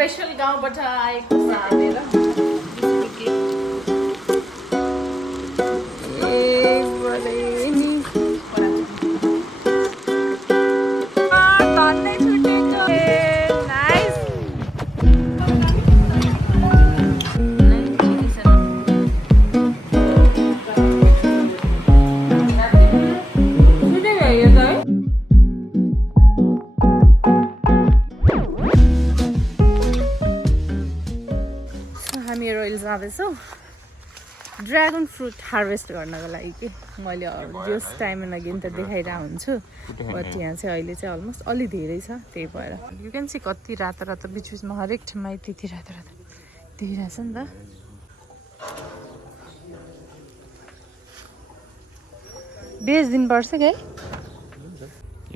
Special गाउँबाट आएको सामेर जाँदैछौँ ड्रागन फ्रुट हार्भेस्ट गर्नको लागि कि मैले जस टाइममा अघि त देखाइरहेको हुन्छु बट यहाँ चाहिँ अहिले चाहिँ अलमोस्ट अलि धेरै छ त्यही भएर यु क्यान सी कति रातो रातो बिच बिचमा हरेक ठाउँमा त्यति रातो रातो देखिरहेछ नि त बेच्दिनुपर्छ कि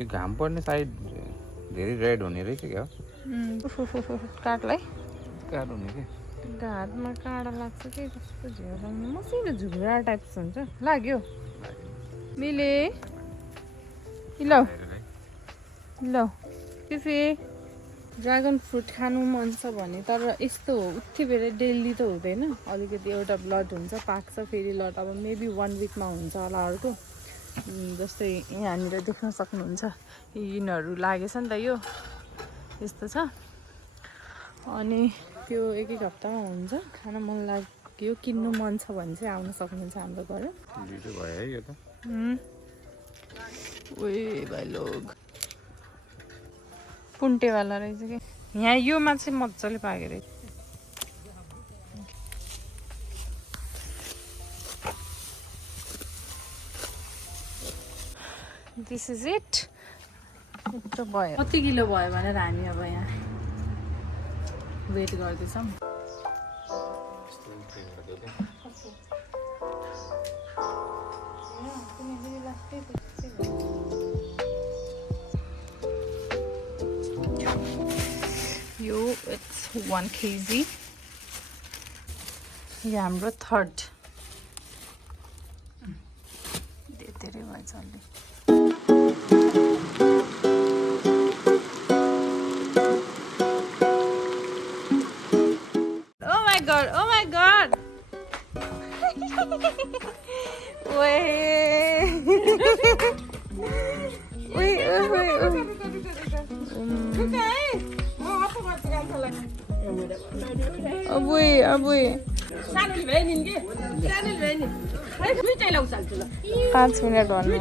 यो घाम पर्ने साइड धेरै रेड हुने रहेछ क्या काठलाई काट हुने कि हातमा काँडा लाग्छ कि कस्तो झ्याउराउनु मसिनो झुरा टाइप्स हुन्छ लाग्यो मिले ल ल फिफी ड्रागन फ्रुट खानु मन छ भने तर यस्तो हो उति बेला डेली त हुँदैन अलिकति एउटा ब्लड हुन्छ पाक्छ फेरि लट अब मेबी 1 विकमा हुन्छ होला अर्को जस्तै यहाँनिर देख्न सक्नुहुन्छ यिनीहरू लागेछ नि त यो यस्तो छ अनि त्यो एक हप्तामा हुन्छ खान मन लाग्यो किन्नु मन छ भने चाहिँ आउन सक्नुहुन्छ हाम्रो घर भयो है यो त ओए भाइ लोग पुन्टेवाला रहेछ कि यहाँ योमा चाहिँ मजाले पाक्यो रहेछ दिस इज इट यस्तो भयो कति किलो भयो भनेर हामी अब यहाँ वेट गर्दैछौँ यो इट्स 1 kg यो हाम्रो थर्ड धेरै भएछ अलि Oh my god! Abui. 5 minute भन्नु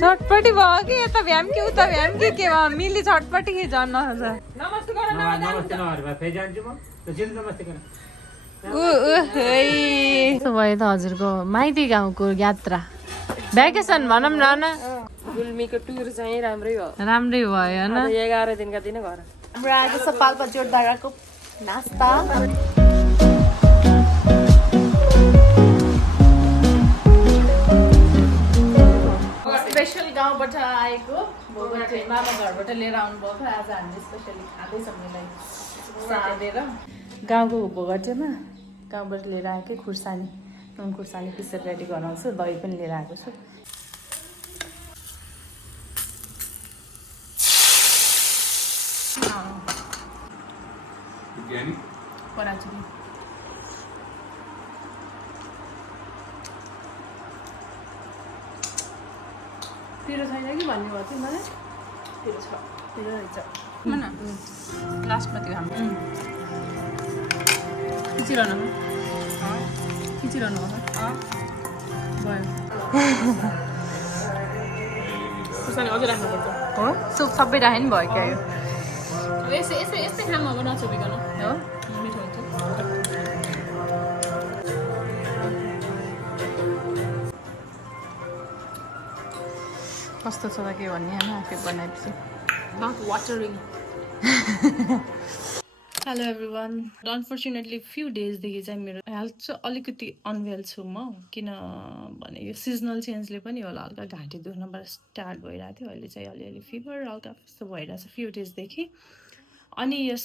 झटपटी भयो कि यता भ्याम कि उता भ्याम कि के भयो मिली झटपटी कि झन् भयो त हजुरको माइती गाउँको यात्रा भ्याकेसन भनौँ न गुल्मीको टुर चाहिँ राम्रै भयो राम्रै भयो होइन 11 दिनका दिन घर हाम्रो आज सपाल्पा जोरदाराको नास्ता स्पेशल गाउँबाट आएको भोगटे मामा घरबाट लिएर आउनुभएको आज हामीले स्पेसली खाँदैछौँ यसलाई साँधेर गाउँको भोगटेमा गाउँबाट लिएर आएकै खुर्सानी नुन खुर्सानी पिसेर रेडी गराउँछु दही पनि लिएर आएको छु पराचुरी पिरो छैन कि भन्ने भयो थियो मलाई पिरो छ पिरो रहेछ लास्टमा त्यो हाम्रो खिचिरहनु भयो अझै राख्नुपर्छ हो सुप सबै राखे नि भयो क्या यो यस्तै खाम अब नछोपिकन हो मिठो हुन्छ कस्तो छ त के भन्ने होइन आफै बनाएपछि mouth watering hello everyone unfortunately few डेजदेखि चाहिँ मेरो हेल्थ चाहिँ अलिकति अनवेल छु म किनभने यो सिजनल चेन्जले पनि होला हल्का घाँटी दुख्नबाट स्टार्ट भइरहेको थियो अहिले चाहिँ अलिअलि फिभर हल्का यस्तो भइरहेछ फ्यु डेजदेखि अनि यस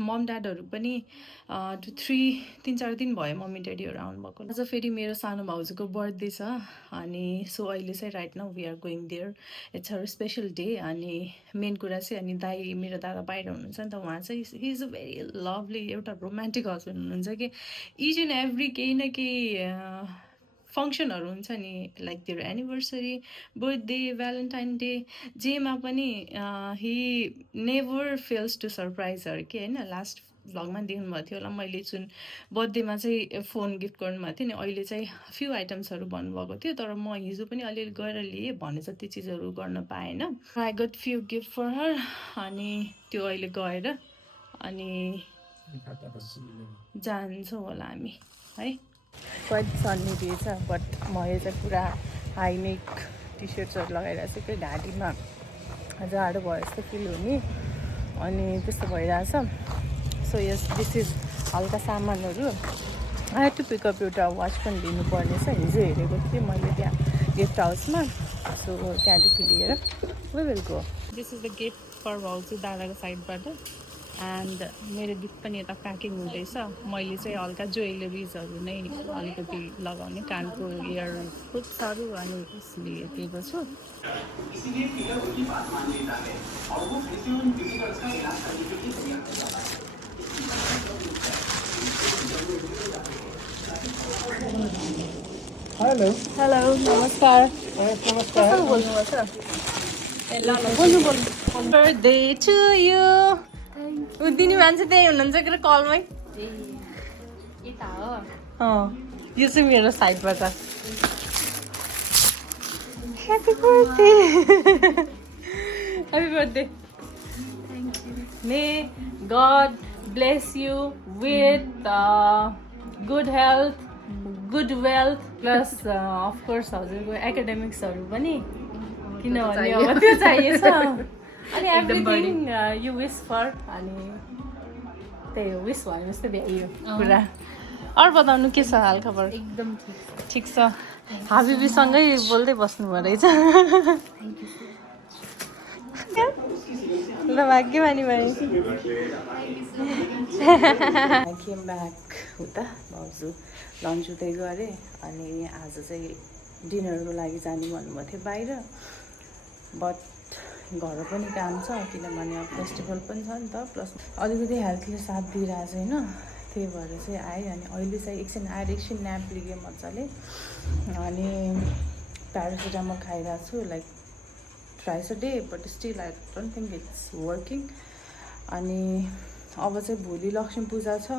मम ड्याडहरू पनि 3-4 दिन भयो मम्मी ड्याडीहरू आउनुभएको। आज फेरि मेरो सानो भाउजूको बर्थडे छ अनि सो अहिले चाहिँ right now we are going there. It's her special day. अनि मेन कुरा चाहिँ अनि दाई मेरो दादा बाहिर हुनुहुन्छ नि त, उहाँ चाहिँ he is a very lovely एउटा रोमान्टिक हस्बेन्ड हुनुहुन्छ कि इच एन्ड एभ्री केही न केही फङ्सनहरू हुन्छ नि, like their anniversary, birthday, valentine day, जेमा पनि he never fails to surprise her कि होइन। लास्ट भ्लगमा देख्नुभएको थियो होला मैले जुन बर्थडेमा चाहिँ फोन गिफ्ट गर्नुभएको थियो नि, अहिले चाहिँ फ्यु आइटम्सहरू भन्नुभएको थियो, तर म हिजो पनि अलिअलि गएर लिएँ, भने जति चिजहरू गर्न पाएन। I got few gift for her अनि त्यो अहिले गएर अनि जान्छौँ होला हामी है। क्वाइट सन्नी डे छ बट मैले चाहिँ पुरा हाई नेक टी सर्ट्सहरू लगाइरहेको छु कि घाँटीमा जाडो भयो जस्तो फिल हुने अनि त्यस्तो भइरहेछ। सो यस दिस इज हल्का सामानहरू। आई हेड टु पिकअप एउटा वाच पनि लिनुपर्ने छ, हिजो हेरेको थिएँ मैले त्यहाँ गिफ्ट हाउसमा। सो त्यहाँदेखि लिएर we will go. This is the gift for भाउजू दादाको साइडबाट एन्ड मेरो गिफ्ट पनि यता प्याकिङ हुँदैछ। मैले चाहिँ हल्का ज्वेलरिजहरू नै अलिकति लगाउने, कानको इयर क्लिप्सहरू अनि लिएको छु। हेलो हेलो नमस्कार। नमस्कार बोल्नुपर्छ बर्थडे टु यु। दिने मान्छे त्यही हुनुहुन्छ कि कलमै यता हो। यो चाहिँ मेरो साइडबाट happy birthday. Happy birthday. May God bless you with good health, good wealth plus of course हजुरको एकाडेमिक्सहरू पनि, किनभने अब त्यो चाहिएछ अनि एभ्रिथिङ यु विस फर। अनि त्यही हो, विस भयो जस्तो भ्याइयो कुरा। अरू बताउनु के छ हालखबर? एकदम ठिक छ। हाबिबीसँगै बोल्दै बस्नुभयो रहेछ। ल भाग्यमानी भाइ। आई केम ब्याक उता भाउजू लन्च उतै गरेँ अनि आज चाहिँ डिनरको लागि जानु भन्नुभएको थियो बाहिर, बट घर पनि काम छ किनभने अब फेस्टिभल पनि छ नि त, प्लस अलिकति हेल्थले साथ दिइरहेको छैन, त्यही भएर चाहिँ आएँ। अनि अहिले चाहिँ एकछिन आएर एकछिन न्याप लिएँ मजाले अनि प्यारासिटामोल खाइरहेको छु, like ट्राइस a day but still I don't think it's working. अनि अब चाहिँ भोलि लक्ष्मी पूजा छ,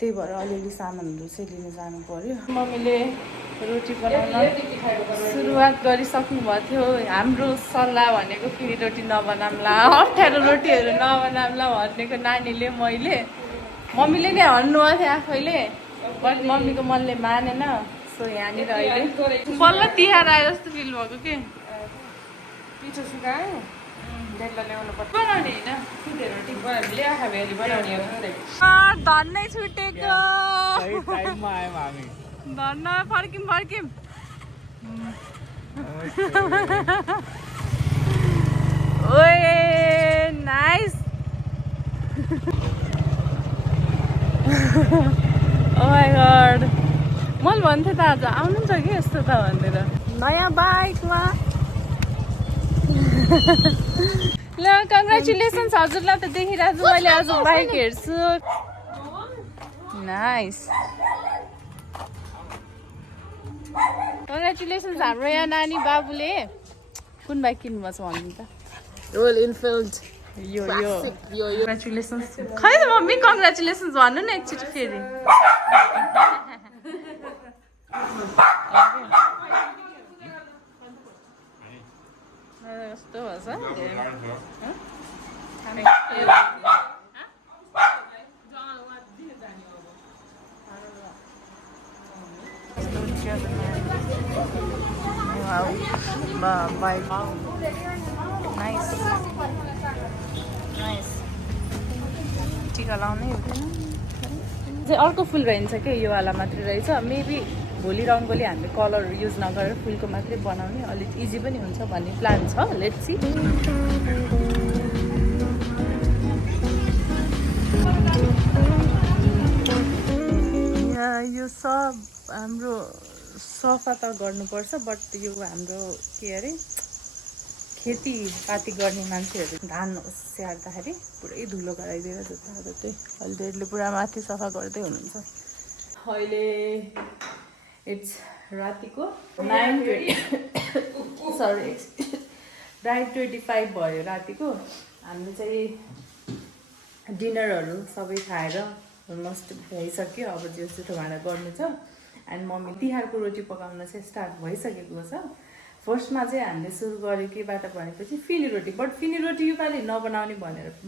त्यही भएर अलिअलि सामानहरू चाहिँ लिन जानु पर्यो। मम्मीले रोटी बनाउन सुरुवात गरिसक्नु भएको थियो। हाम्रो सल्लाह भनेको फेरि रोटी नबनाउँला, अप्ठ्यारो रोटीहरू नबनाउँला भनेको नानीले मैले, मम्मीले नै भन्नुभएको थियो आफैले, बट मम्मीको मनले मानेन। सो यहाँनिर अहिले बल्ल तिहार आयो जस्तो फिल भएको कि पिठो सुकायो डेलो ल्याउनु पर्छ बनाउने होइन सुतेर रोटी ल्याए खाबेली बनाउने हो। धन्नै छुटेको टाइममा आयौँ हामी। धन्न फर्किम ओए नाइस। ओ माई गॉड, मैले भन्थेँ त आज आउनु छ कि यस्तो त भनेर नयाँ बाइकमा। ल कङ्ग्रेचुलेसन्स हजुरलाई त देखिरहेको छु मैले, आज बाइक हेर्छु। नाइस, कङ्ग्रेचुलेसन्स हाम्रो यहाँ नानी बाबुले कुन बाइक किन्नुभएको छ भन्नु त? रोयल इनफिल्ड यो कङ्ग्रेचुलेसन्स। खै त मम्मी कङ्ग्रेचुलेसन्स भन्नु न एकचोटि फेरि। कस्तो भएछ नाइस नाइस। टिका लाउनै हुँदैन चाहिँ अर्को फुल रहन्छ क्या, यो वाला मात्रै रहेछ। मेबी भोलि रङ्गोली हामीले कलर युज नगरेर फुलको मात्रै बनाउने, अलिक इजी पनि हुन्छ भन्ने प्लान छ। Let's see. यो सब हाम्रो सफा त गर्नुपर्छ बट यो हाम्रो के अरे खेतीपाती गर्ने मान्छेहरू धान स्याहार्दाखेरि पुरै धुलो गराइदिएर जताततै हल्दीहरूले पुरा माथि सफा गर्दै हुनुहुन्छ अहिले इट्स रातिको 9:25 भयो रातिको हामीले चाहिँ डिनरहरू सबै खाएर अलमोस्ट भइसक्यो अब जेठो भाँडा गर्नु छ एन्ड मम्मी तिहारको रोटी पकाउन चाहिँ स्टार्ट भइसकेको छ फर्स्टमा चाहिँ हामीले सुरु गरेँ केबाट भनेपछि फिनी रोटी बट फिनी रोटी योपालि नबनाउने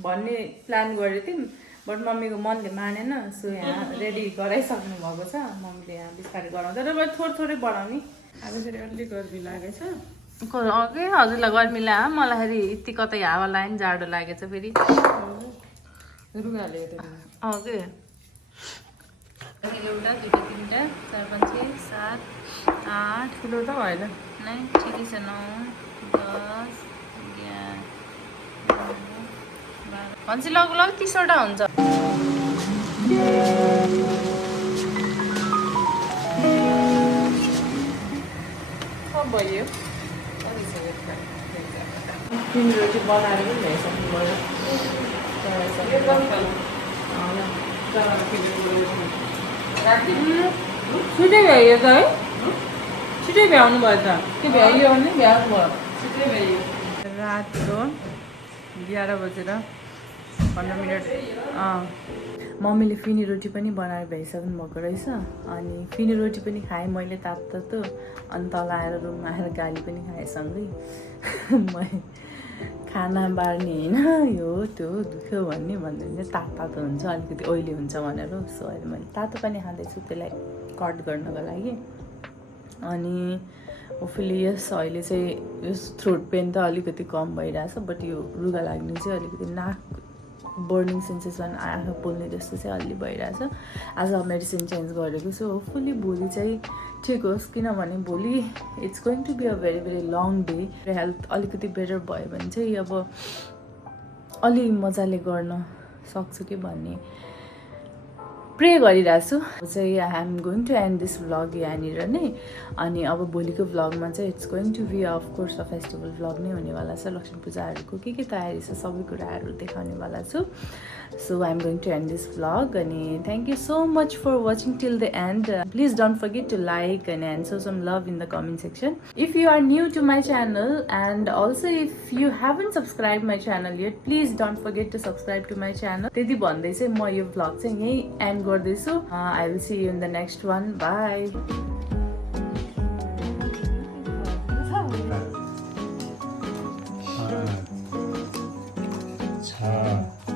भन्ने प्लान गरेको थियौँ बट मम्मीको मनले मानेन सो यहाँ रेडी गराइसक्नु भएको छ मम्मीले यहाँ बिस्तारै गराउँछ र थोरै बनाउने आज फेरि अलि गर्मी लागेछ अघि हजुरलाई गर्मी लाग्यो मलाई फेरि यति कतै हावा लाग्यो नि जाडो लागेछ फेरि रुगाले अघि एउटा दुईवटा तिनवटा 4 5 6 7 8 ठुलो त होइन नै ठिकै छ 9 10 11 भन्छ लग 30वटा हुन्छ सब भयो तिमी रोटी बनाएर पनि भइसक्नु भयो छिटै भ्याइयो त है छिटै भ्याउनु भयो त त्यो भ्याइयो भने भ्याउनु भयो छिटै भ्याइयो रातको 11 बजेर 15 मिनट मम्मीले फिनी रोटी पनि बनाएर भ्याइसक्नु भएको रहेछ अनि फिनी रोटी पनि खाएँ मैले तातो अनि तल आएर रुममा आएर गाली पनि खाएँ सँगै म खाना बार्ने होइन यो त्यो दुख्यो भन्ने भन्दै तातो हुन्छ अलिकति ओइली हुन्छ भनेर सो अहिले मैले तातो पनि खाँदैछु त्यसलाई कट गर्नको लागि अनि होपफुली यस अहिले चाहिँ यस थ्रोट पेन त अलिकति कम भइरहेछ बट यो रुगा लाग्ने चाहिँ अलिकति नाक बर्निङ सेन्सेसन आँखा पोल्ने जस्तो चाहिँ अलि भइरहेछ आज मेडिसिन चेन्ज गरेको छु होपफुली भोलि चाहिँ ठिक होस् किनभने भोलि it's going to be a very very long day health अलिकति बेटर भयो भने चाहिँ अब अलि मजाले गर्न सक्छु कि भन्ने प्रे गरिरहेको छु चाहिँ I am going to end this vlog यहाँनिर नै अनि अब भोलिको भ्लगमा चाहिँ it's going to be of course a festival vlog नै हुनेवाला छ लक्ष्मी पूजाहरूको के तयारी छ सबै कुराहरू देखाउनेवाला छु so I am going to end this vlog अनि thank you so much for watching till the end please don't forget to like and so some love in the comment section if you are new to my channel and also if you haven't subscribe my channel yet please don't forget to subscribe to my channel त्यति भन्दै चाहिँ म यो vlog चाहिँ यहीँ end गर्दैछु I will see you in the next one bye 자.